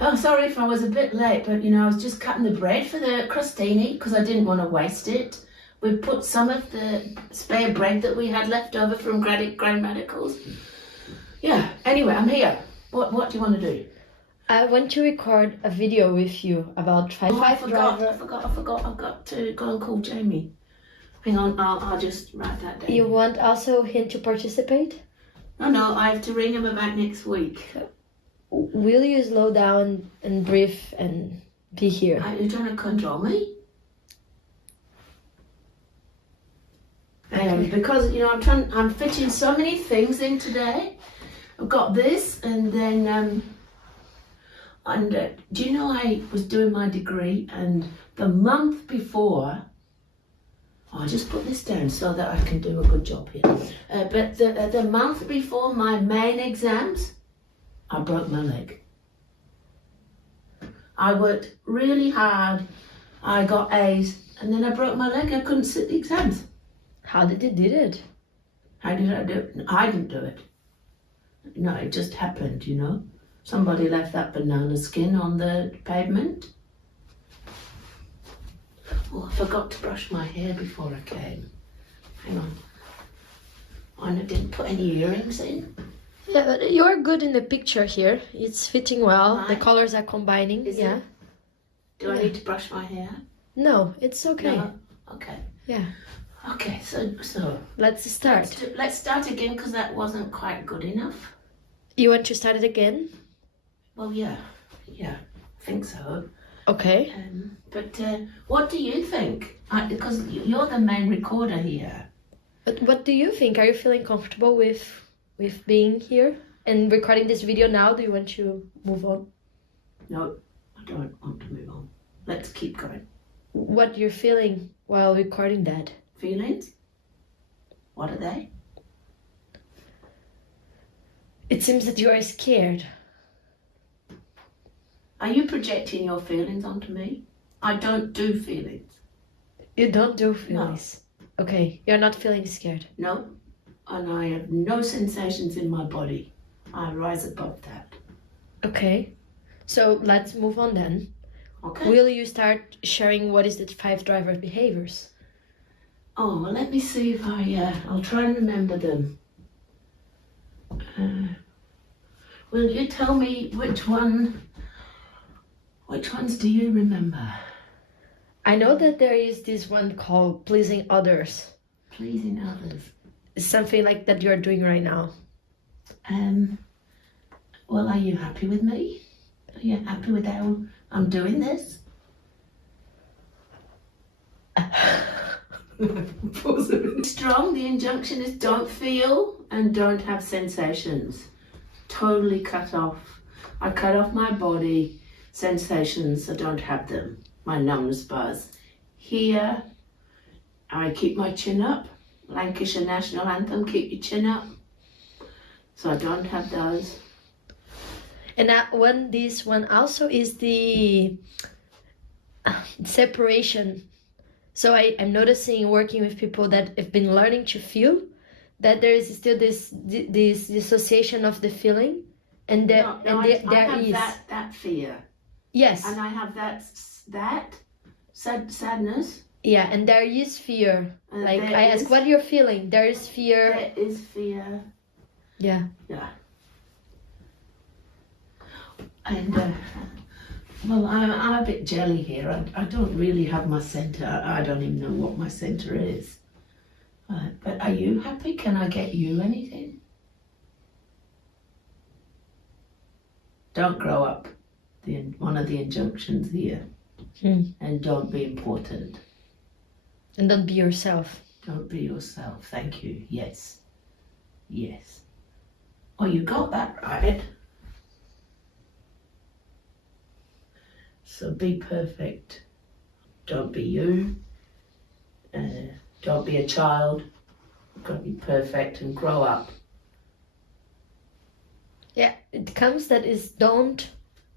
Oh, sorry if I was a bit late, but I was just cutting the bread for the crostini because I didn't want to waste it. We put some of the spare bread that we had left over from Grand Radicals. Yeah, anyway, I'm here. What do you want to do? I want to record a video with you about I forgot. I've got to go and call Jamie. Hang on, I'll just write that down. You want also him to participate? No, I have to ring him about next week. Will you slow down and breathe and be here? Are you trying to control me? Because I'm fitting so many things in today. I've got this, and then do you know I was doing my degree, and the month before, I'll just put this down so that I can do a good job here. But the month before my main exams, I broke my leg. I worked really hard. I got A's, and then I broke my leg. I couldn't sit the exams. How did you do it? How did I do it? I didn't do it. No, it just happened, Somebody left that banana skin on the pavement. Oh, I forgot to brush my hair before I came. Hang on. And I didn't put any earrings in. Yeah, but you're good in the picture here. It's fitting well. Right. The colors are combining. Is yeah. it? Do I need to brush my hair? No, it's okay. No? Okay. Yeah. Okay, so Let's start. Let's start again because that wasn't quite good enough. You want to start it again? Well, yeah, I think so. Okay. But what do you think? Because you're the main recorder here. But what do you think? Are you feeling comfortable with being here and recording this video now? Do you want to move on? No, I don't want to move on. Let's keep going. What you're feeling while recording that? Feelings? What are they? It seems that you are scared. Are you projecting your feelings onto me? I don't do feelings. You don't do feelings? No. Okay, you're not feeling scared? No, and I have no sensations in my body. I rise above that. Okay, so let's move on then. Okay. Will you start sharing what is the 5 driver behaviors? Oh, well, let me see if I'll try and remember them. Will you tell me which ones do you remember? I know that there is this one called pleasing others. Pleasing others. It's something like that you're doing right now. Well, are you happy with me? Are you happy with how I'm doing this? Strong, the injunction is don't feel and don't have sensations. Totally cut off. I cut off my body sensations, I don't have them. My numbness bars. Here, I keep my chin up. Lancashire National Anthem, keep your chin up. So I don't have those. And this one also is the separation. So I'm noticing working with people that have been learning to feel that there is still this dissociation of the feeling, and there is that fear. Yes. And I have that sadness. Yeah, and there is fear. Like I ask, what you're feeling? There is fear. There is fear. Yeah. Yeah. And well, I'm a bit jelly here. I don't really have my center. I don't even know what my center is. But are you happy? Can I get you anything? Don't grow up. One of the injunctions here. And don't be important. And don't be yourself. Don't be yourself. Thank you. Yes. Yes. Oh, you got that right. So be perfect. Don't be you. Don't be a child. You've got to be perfect and grow up. Yeah, it comes that is don't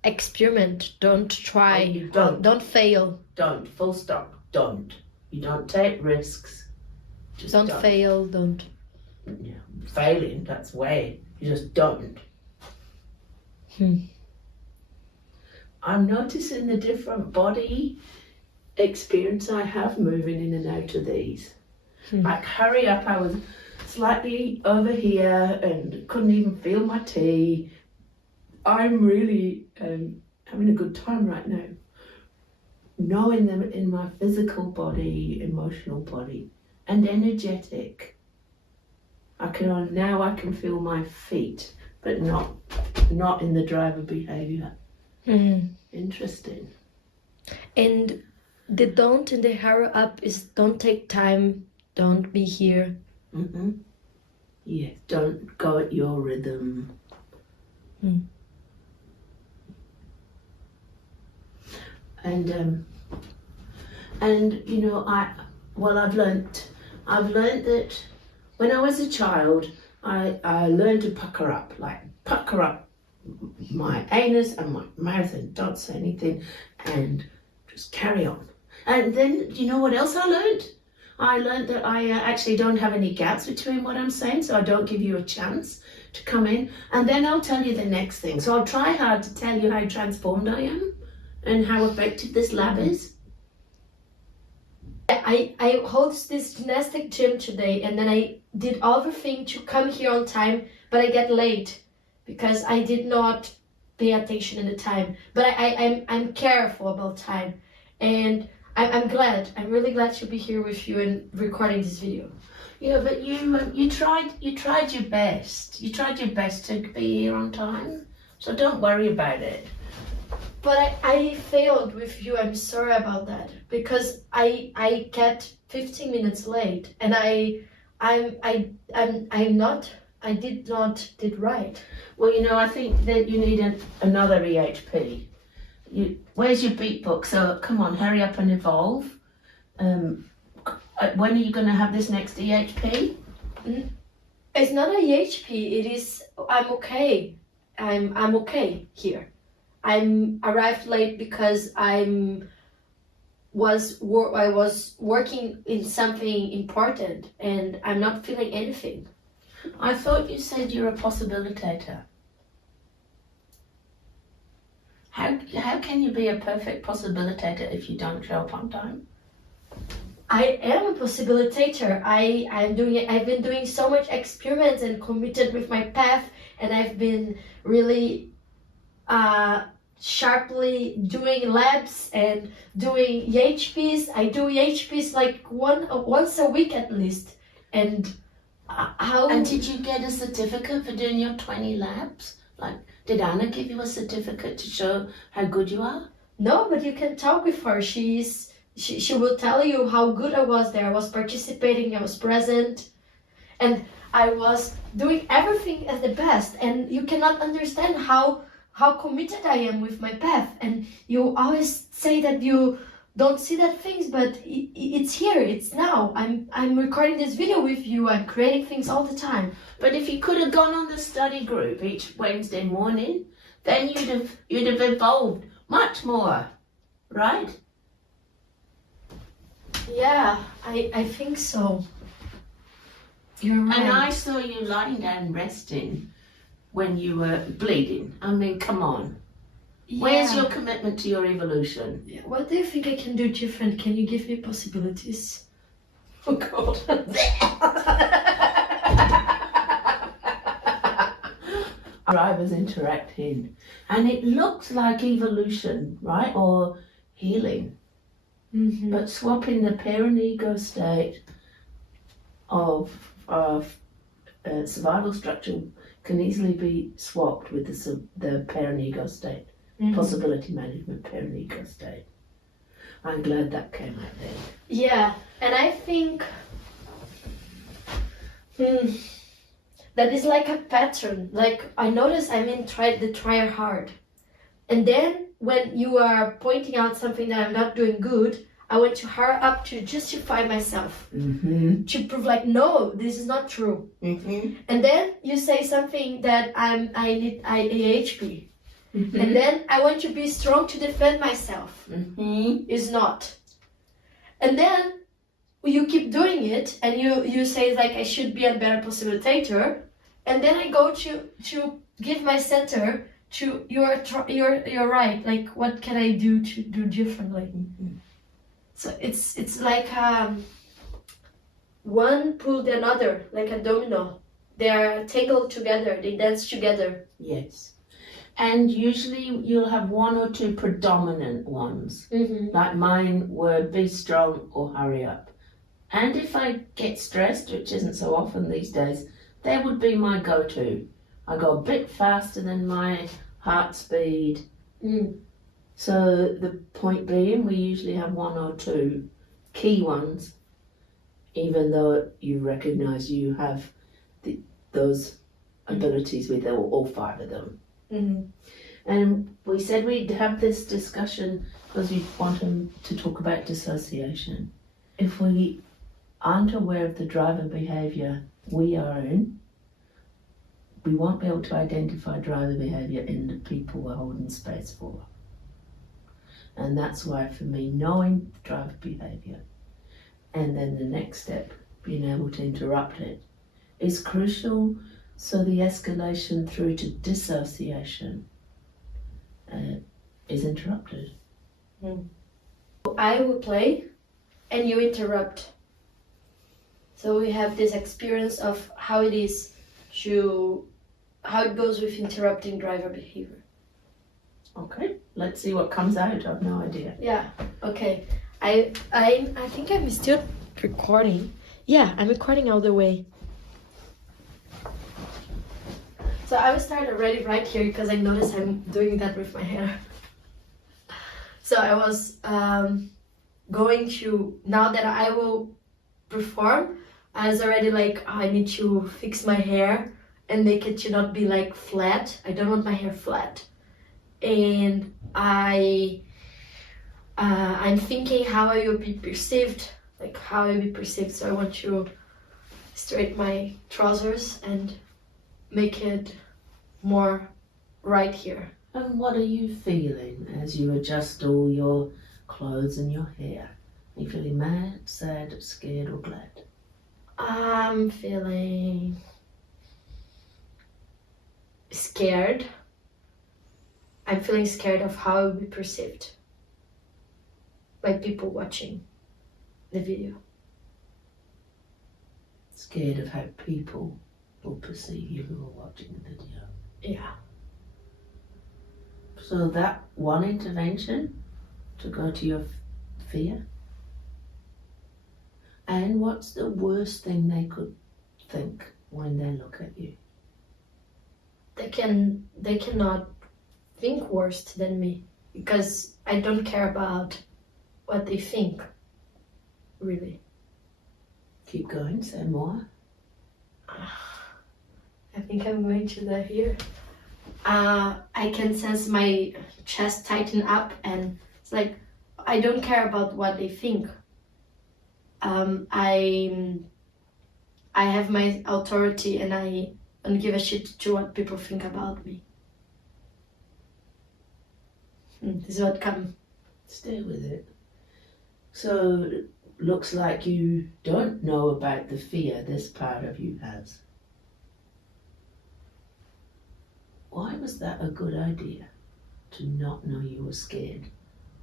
experiment, don't try, don't fail. Don't, full stop, don't. You don't take risks. Just don't fail, don't. Yeah, failing, that's way. You just don't. I'm noticing the different body experience I have moving in and out of these. Like hurry up, I was slightly over here and couldn't even feel my tea. I'm really having a good time right now. Knowing them in my physical body, emotional body, and energetic. I can feel my feet, but not in the driver behavior. Interesting. And the don't and the hurry up is don't take time, don't be here. Yeah, don't go at your rhythm. And you know, I've learnt that when I was a child, I learned to pucker up my anus and my mouth and don't say anything and just carry on. And then, you know what else I learned? I learned that I actually don't have any gaps between what I'm saying, so I don't give you a chance to come in. And then I'll tell you the next thing. So I'll try hard to tell you how transformed I am and how effective this lab is. I host this gymnastic gym today, and then I did everything to come here on time, but I get late because I did not pay attention in the time. But I'm careful about time, and I'm glad. I'm really glad to be here with you and recording this video. Yeah, but you tried your best. You tried your best to be here on time, so don't worry about it. But I failed with you. I'm sorry about that because I get 15 minutes late, and I did right. Well, you know, I think that you need another EHP. Where's your beat book? So come on, hurry up and evolve. When are you going to have this next EHP? It's not a EHP. It is. I'm okay. I'm okay here. I'm arrived late because I was working in something important and I'm not feeling anything. I thought you said you're a possibilitator. How can you be a perfect possibilitator if you don't show up on time? I am a possibilitator. I've been doing so much experiments and committed with my path, and I've been really sharply doing labs and doing EHPs. I do EHPs like once a week at least. And And did you get a certificate for doing your 20 labs? Like, did Anna give you a certificate to show how good you are? No, but you can talk with her. She will tell you how good I was there. I was participating, I was present, and I was doing everything at the best. And you cannot understand how committed I am with my path. And you always say that you don't see that things, but it's here, it's now. I'm recording this video with you. I'm creating things all the time. But if you could have gone on the study group each Wednesday morning, then you'd have evolved much more, right? Yeah, I think so. You're right. And I saw you lying down resting when you were bleeding. I mean, come on. Yeah. Where's your commitment to your evolution? Yeah. What do you think I can do different? Can you give me possibilities? Oh God. Drivers interacting, and it looks like evolution, right, or healing. Mm-hmm. But swapping the parent ego state of survival structure can easily be swapped with the parent ego state. Mm-hmm. Possibility management parent ego state. I'm glad that came out there. Yeah, and I think that is like a pattern. Like I notice I'm in try hard, and then when you are pointing out something that I'm not doing good, I want to hurry up to justify myself, to prove like, no, this is not true. And then you say something that I need AHP. And then I want to be strong to defend myself. Is not. And then you keep doing it, and you say like I should be a better possibilitator, and then I go to give my center you're right. Like, what can I do to do differently? So it's like one pulled another, like a domino. They are tangled together. They dance together. Yes. And usually you'll have one or two predominant ones. Like mine were be strong or hurry up. And if I get stressed, which isn't so often these days, they would be my go-to. I go a bit faster than my heart speed. So the point being, we usually have one or two key ones, even though you recognise you have those abilities with all five of them. And we said we'd have this discussion because we wanted to talk about dissociation. If we aren't aware of the driver behaviour we are in, we won't be able to identify driver behaviour in the people we're holding space for. And that's why, for me, knowing driver behaviour and then the next step, being able to interrupt it, is crucial, so the escalation through to dissociation is interrupted. I will play and you interrupt. So we have this experience of how it is how it goes with interrupting driver behavior. Okay, let's see what comes out. I've no idea. Yeah, okay. I think I'm still recording. Yeah, I'm recording all the way. So I will start already right here because I noticed I'm doing that with my hair. So I was going to, now that I will perform, I was already like, I need to fix my hair and make it to not be like flat. I don't want my hair flat. And I'm thinking how I will be perceived, like how I will be perceived. So I want to straighten my trousers and make it more right here. And what are you feeling as you adjust all your clothes and your hair? Are you feeling mad, sad, scared, or glad? I'm feeling scared. I'm feeling scared of how I will be perceived by people watching the video. Scared of how people will perceive you who are watching the video. Yeah. So that one intervention to go to your fear. And what's the worst thing they could think when they look at you? They cannot think worse than me because I don't care about what they think, really. Keep going, say more. I think I'm going to die here. I can sense my chest tighten up and it's like, I don't care about what they think. I have my authority and I don't give a shit to what people think about me. This is what comes. Stay with it. So, looks like you don't know about the fear this part of you has. Why was that a good idea, to not know you were scared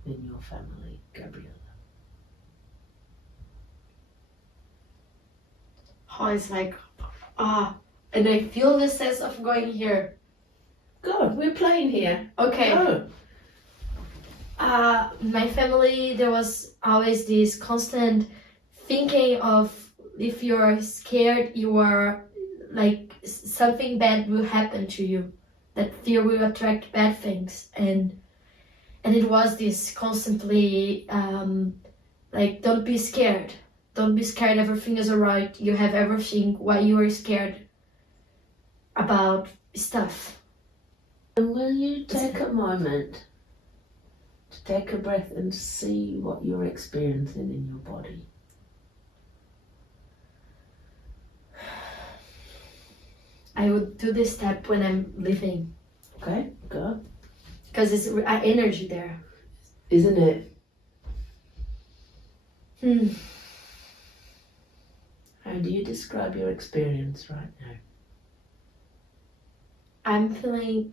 in your family, Gabriela? Oh, it's like, and I feel the sense of going here. Go, we're playing here. Okay. Go. My family, there was always this constant thinking of if you're scared, you are like something bad will happen to you. That fear will attract bad things, and it was this constantly like, don't be scared. Don't be scared, everything is alright. You have everything. Why you are scared about stuff? And will you take a moment to take a breath and see what you're experiencing in your body? I would do this step when I'm living. Okay, go. Because it's energy there. Isn't it? How do you describe your experience right now? I'm feeling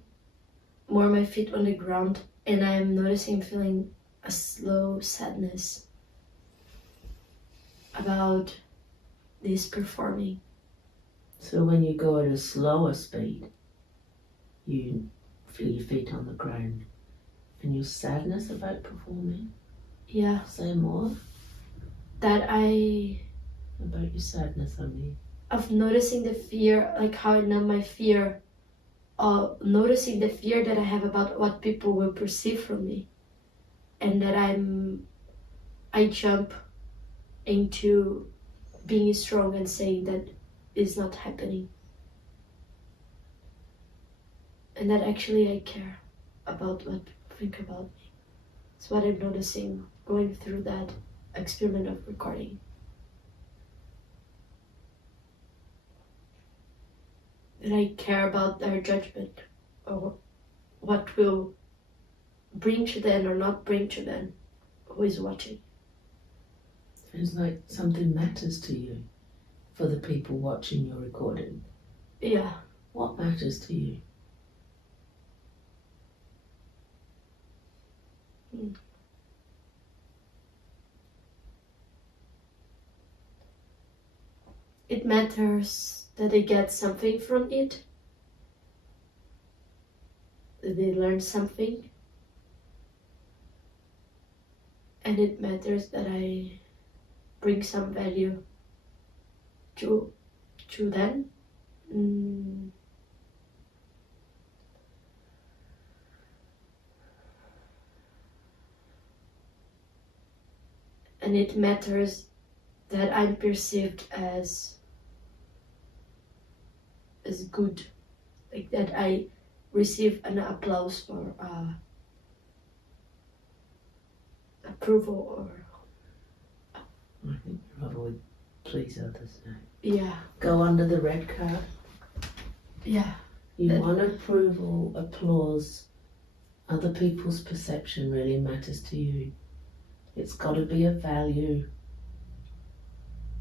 more my feet on the ground, and I'm noticing feeling a slow sadness about this performing. So when you go at a slower speed, you feel your feet on the ground. And your sadness about performing? Yeah. Say more That about your sadness, I mean. Of noticing the fear, like how I numb my fear, noticing the fear that I have about what people will perceive from me, and that I jump into being strong and saying that is not happening, and that actually I care about what people think about me. That's what I'm noticing going through that experiment of recording. That I care about their judgment, or what will bring to them or not bring to them who is watching. It's like something matters to you for the people watching your recording. Yeah. What matters to you? It matters that they get something from it, that they learn something, and it matters that I bring some value to them. And it matters that I'm perceived as good, like that I receive an applause or approval, or I think you're rather would please others now. yeah. Go under the red card. Yeah. You want approval, applause, other people's perception really matters to you. It's got to be of value.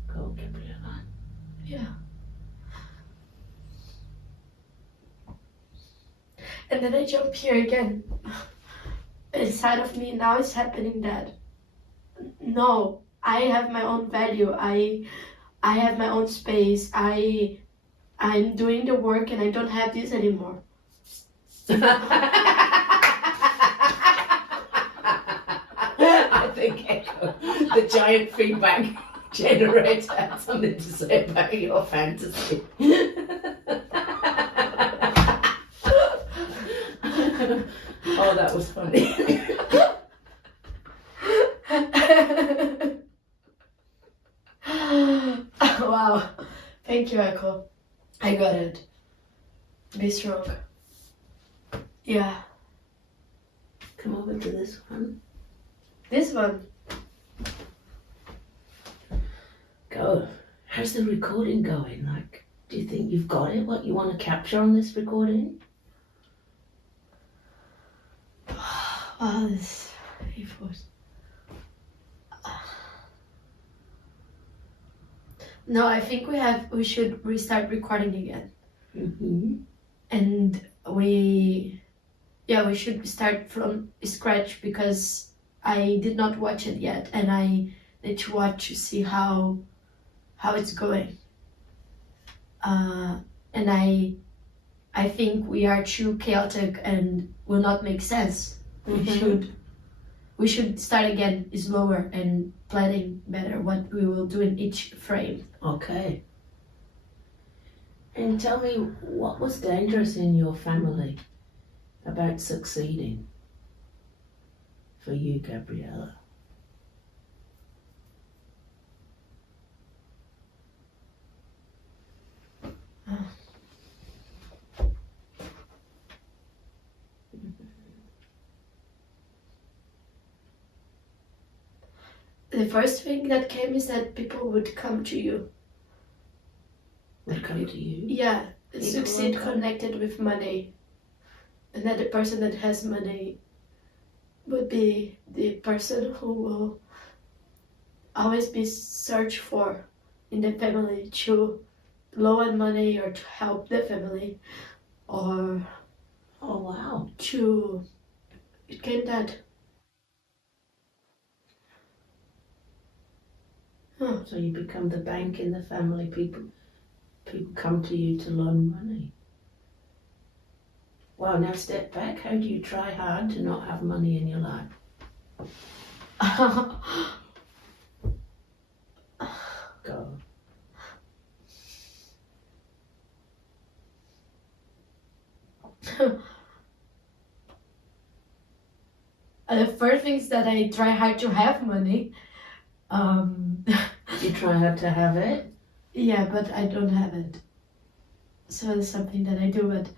Go, Gabriela. Yeah. And then I jump here again. Inside of me now it's happening that no, I have my own value. I have my own space. I'm doing the work and I don't have this anymore. I think Echo, the giant feedback generator, had something to say about your fantasy. Oh, that was funny. Wow. Thank you, Echo. I got it. Be strong. Yeah. Come over to this one. This one. Go. How's the recording going? Like, do you think you've got it? What you want to capture on this recording? Wow, this effort. No, I think we should restart recording again. Mm-hmm. And we should start from scratch, because I did not watch it yet, and I need to watch to see how it's going. And I think we are too chaotic and will not make sense. Mm-hmm. We should start again slower and planning better what we will do in each frame. Okay. And tell me, what was dangerous in your family about succeeding for you, Gabriela? The first thing that came is that people would come to you. Would come to you? Yeah, People succeed would come. connected with money. And that the person that has money would be the person who will always be searched for in the family to loan money or to help the family, or Oh, wow. It came that. So you become the bank in the family. People come to you to loan money. Wow, now step back. How do you try hard to not have money in your life? Go. The first thing is that I try hard to have money. You try hard to have it? Yeah, but I don't have it. So it's something that I do, but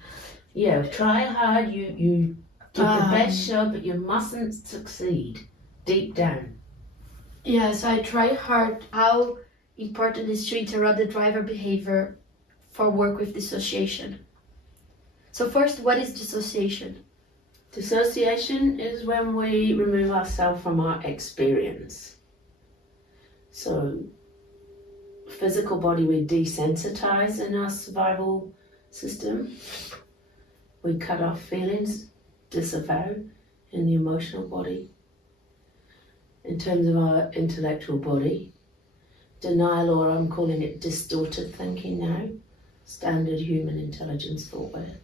Yeah, try hard. You give the best shot, but you mustn't succeed deep down. yeah, so I try hard. How important is to interrupt the driver behavior for work with dissociation? So first, what is dissociation? Dissociation is when we remove ourselves from our experience. So, physical body, we desensitize in our survival system. We cut off feelings, disavow in the emotional body. In terms of our intellectual body, denial, or I'm calling it distorted thinking now, standard human intelligence thought way.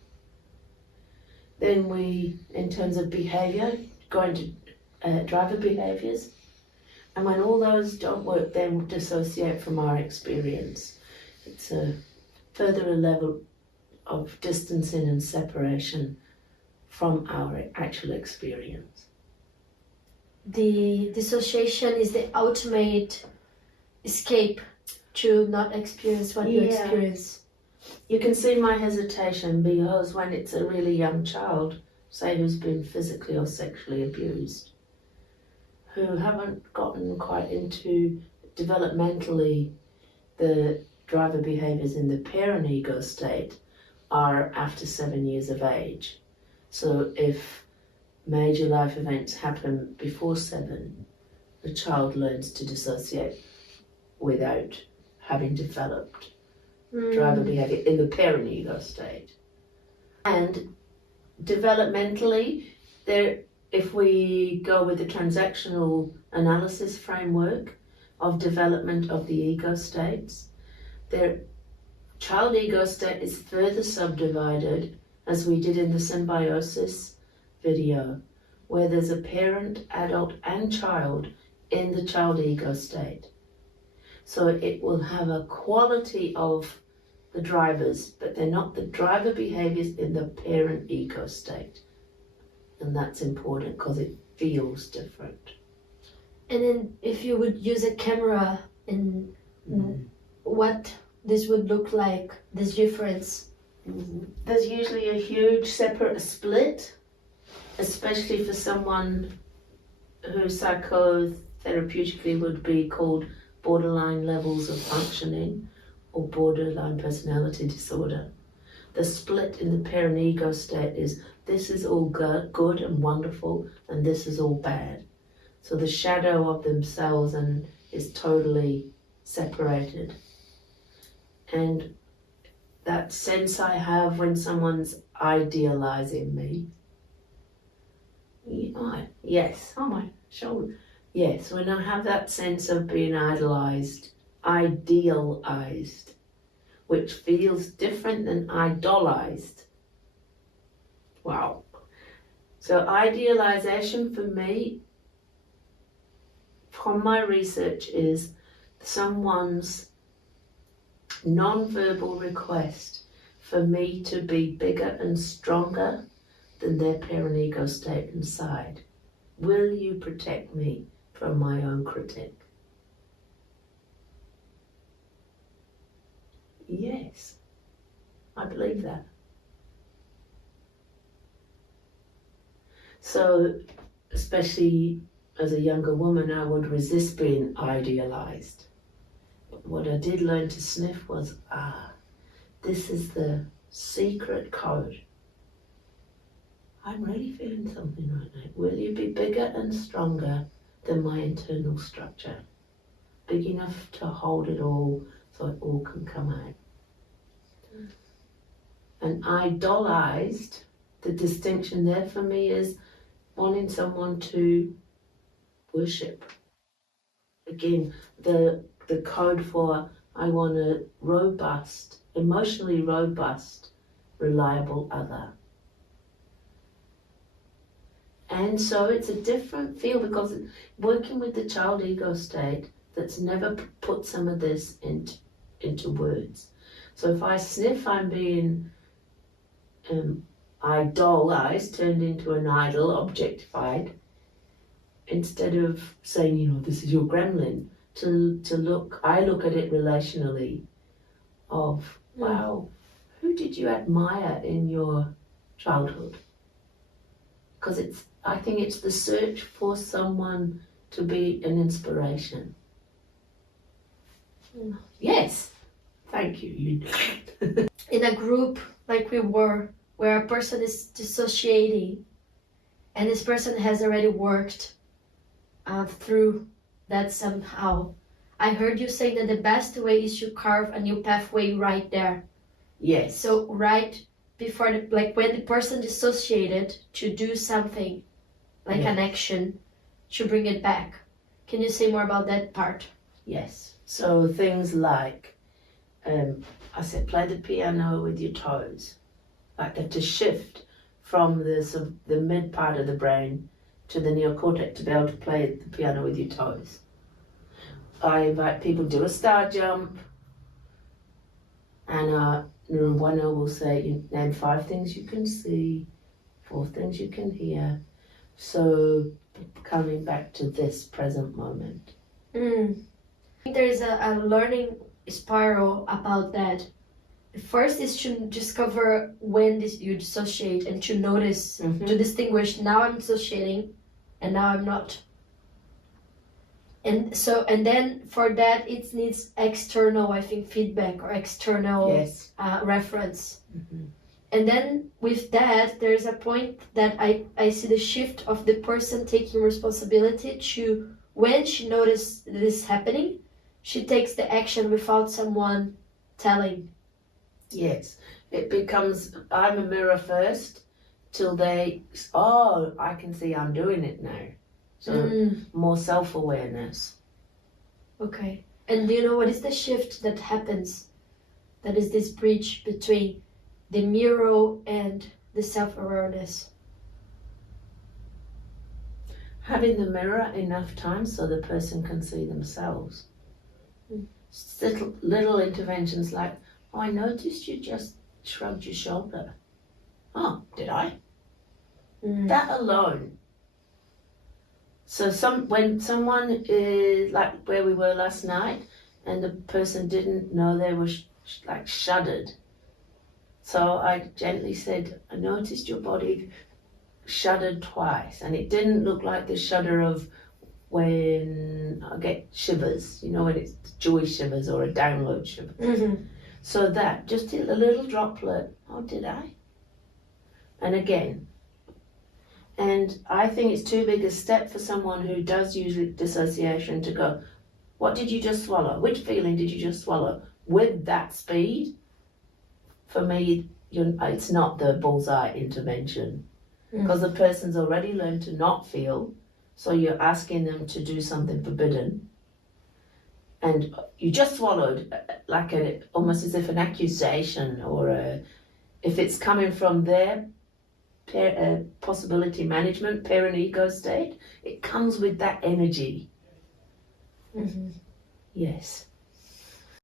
Then we, in terms of behaviour, go into driver behaviours. And when all those don't work, then we dissociate from our experience. It's a further level of distancing and separation from our actual experience. The dissociation is the ultimate escape to not experience what you experience. You can see my hesitation because when it's a really young child, say who's been physically or sexually abused, who haven't gotten quite into developmentally the driver behaviours in the parent ego state are after 7 years of age. So if major life events happen before 7, the child learns to dissociate without having developed driver behaviour in the parent ego state. And developmentally, if we go with the transactional analysis framework of development of the ego states, their child ego state is further subdivided, as we did in the symbiosis video, where there's a parent, adult and child in the child ego state. So it will have a quality of the drivers, but they're not the driver behaviours in the parent ego state. And that's important because it feels different. And then if you would use a camera, and what this would look like, this difference? There's usually a huge separate split, especially for someone who psychotherapeutically would be called borderline levels of functioning or borderline personality disorder. The split in the parent ego state is this is all good and wonderful and this is all bad. So the shadow of themselves is totally separated. And that sense I have when someone's idealizing me. Yes, on my shoulder. Yes, when I have that sense of being idealized, which feels different than idolized. Wow. So idealization for me, from my research, is someone's non-verbal request for me to be bigger and stronger than their parent ego state inside. Will you protect me from my own critic? Yes, I believe that. So, especially as a younger woman, I would resist being idealized. What I did learn to sniff was, this is the secret code. I'm really feeling something right now. Will you be bigger and stronger than my internal structure? Big enough to hold it all so it all can come out. And idolized the distinction there for me is wanting someone to worship. Again, the code for I want a robust, emotionally robust, reliable other. And so it's a different feel because working with the child ego state that's never put some of this into words. So if I sniff I'm being idolized, turned into an idol, objectified, instead of saying, you know, this is your gremlin, I look at it relationally of, wow, who did you admire in your childhood? Because I think it's the search for someone to be an inspiration. Yes, thank you. In a group like we were, where a person is dissociating, and this person has already worked through that somehow. I heard you say that the best way is to carve a new pathway right there. Yes. So right before, like when the person dissociated, to do something, like an action, to bring it back. Can you say more about that part? Yes. So things like, I said, play the piano with your toes. Like that, to shift from the mid part of the brain to the neocortex to be able to play the piano with your toes. I invite people to do a star jump, and one will say, name 5 things you can see, 4 things you can hear. So coming back to this present moment. I think there is a learning spiral about that. First is to discover when you dissociate and to notice, to distinguish, now I'm dissociating and now I'm not. And then for that it needs external, I think, feedback or external reference. And then with that, there's a point that I see the shift of the person taking responsibility to, when she notices this happening, she takes the action without someone telling. Yes, it becomes, I'm a mirror first, till I can see I'm doing it now. So more self-awareness. Okay. And do you know what is the shift that happens? That is this bridge between the mirror and the self-awareness. Having the mirror enough time so the person can see themselves. Little interventions like, oh, I noticed you just shrugged your shoulder. Oh, did I? That alone. So when someone is like where we were last night and the person didn't know they were shuddered. So I gently said, I noticed your body shuddered twice, and it didn't look like the shudder of when I get shivers, when it's joy shivers or a download shiver. So that, just a little droplet, oh, did I? And again. And I think it's too big a step for someone who does use dissociation to go, what did you just swallow? Which feeling did you just swallow? With that speed, for me, it's not the bullseye intervention. Because the person's already learned to not feel, so you're asking them to do something forbidden. And you just swallowed, almost as if an accusation, or if it's coming from their possibility management, parent ego state, it comes with that energy. Yes.